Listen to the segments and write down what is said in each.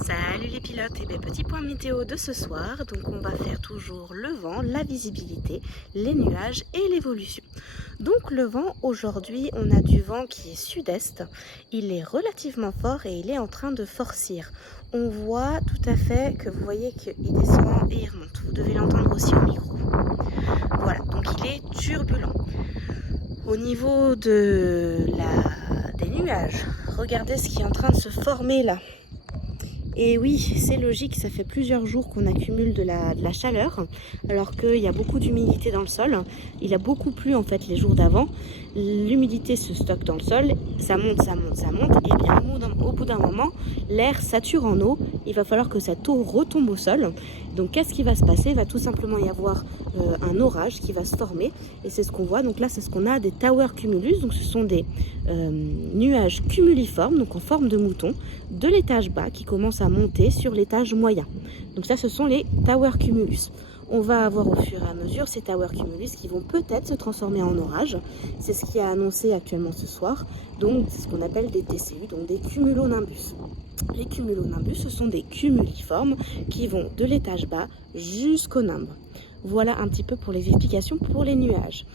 Salut les pilotes, et bien petit point météo de ce soir, donc on va faire toujours le vent, la visibilité, les nuages et l'évolution. Donc le vent, aujourd'hui on a du vent qui est sud-est, il est relativement fort et il est en train de forcir. On voit tout à fait que vous voyez qu'il descend et il remonte, vous devez l'entendre aussi au micro. Voilà, donc il est turbulent. Au niveau des nuages, regardez ce qui est en train de se former là. Et oui, c'est logique, ça fait plusieurs jours qu'on accumule de la chaleur, alors qu'il y a beaucoup d'humidité dans le sol. Il a beaucoup plu en fait les jours d'avant. L'humidité se stocke dans le sol, ça monte, ça monte, ça monte, et bien au bout d'un moment, l'air sature en eau. Il va falloir que cette eau retombe au sol. Donc qu'est-ce qui va se passer? Il va tout simplement y avoir un orage qui va se former, et c'est ce qu'on voit. Donc là, c'est ce qu'on a des tower cumulus, donc ce sont des nuages cumuliformes, donc en forme de mouton, de l'étage bas qui commence à monter sur l'étage moyen. Donc ça, ce sont les tower cumulus. On va avoir au fur et à mesure ces tower cumulus qui vont peut-être se transformer en orage. C'est ce qui est annoncé actuellement ce soir. Donc c'est ce qu'on appelle des TCU, donc des cumulonimbus. Les cumulonimbus, ce sont des cumuliformes qui vont de l'étage bas jusqu'au nimbe. Voilà un petit peu pour les explications pour les nuages.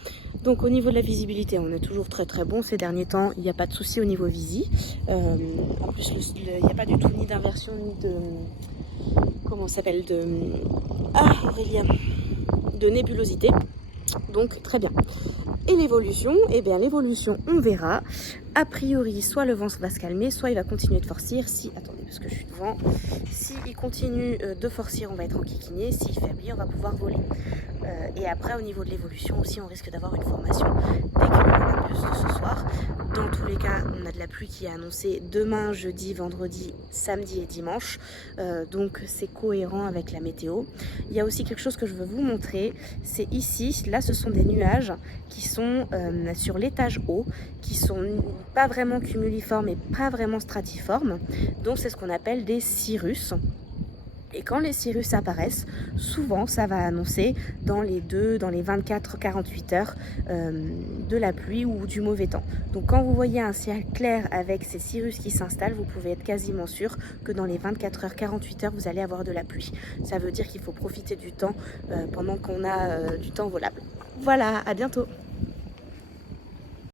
Donc au niveau de la visibilité, on est toujours très très bon ces derniers temps, il n'y a pas de souci au niveau visi. En plus, il n'y a pas du tout ni d'inversion ni de... Comment ça s'appelle Aurélia, de nébulosité. Donc très bien. Et l'évolution, eh bien l'évolution, on verra. A priori, soit le vent va se calmer, soit il va continuer de forcir. Si, attendez, parce que je suis devant. Si il continue de forcir, on va être en enquiquiné. S'il faiblit, on va pouvoir voler. Et après, au niveau de l'évolution aussi, on risque d'avoir une formation des cumulonimbus de ce soir. Dans tous les cas, on a de la pluie qui est annoncée demain, jeudi, vendredi, samedi et dimanche. Donc c'est cohérent avec la météo. Il y a aussi quelque chose que je veux vous montrer. C'est ici, là ce sont des nuages qui sont sur l'étage haut, qui sont pas vraiment cumuliformes et pas vraiment stratiformes. Donc c'est ce qu'on appelle des cirrus. Et quand les cirrus apparaissent, souvent ça va annoncer dans les 24-48 heures de la pluie ou du mauvais temps. Donc quand vous voyez un ciel clair avec ces cirrus qui s'installent, vous pouvez être quasiment sûr que dans les 24 heures, 48 heures, vous allez avoir de la pluie. Ça veut dire qu'il faut profiter du temps pendant qu'on a du temps volable. Voilà, à bientôt!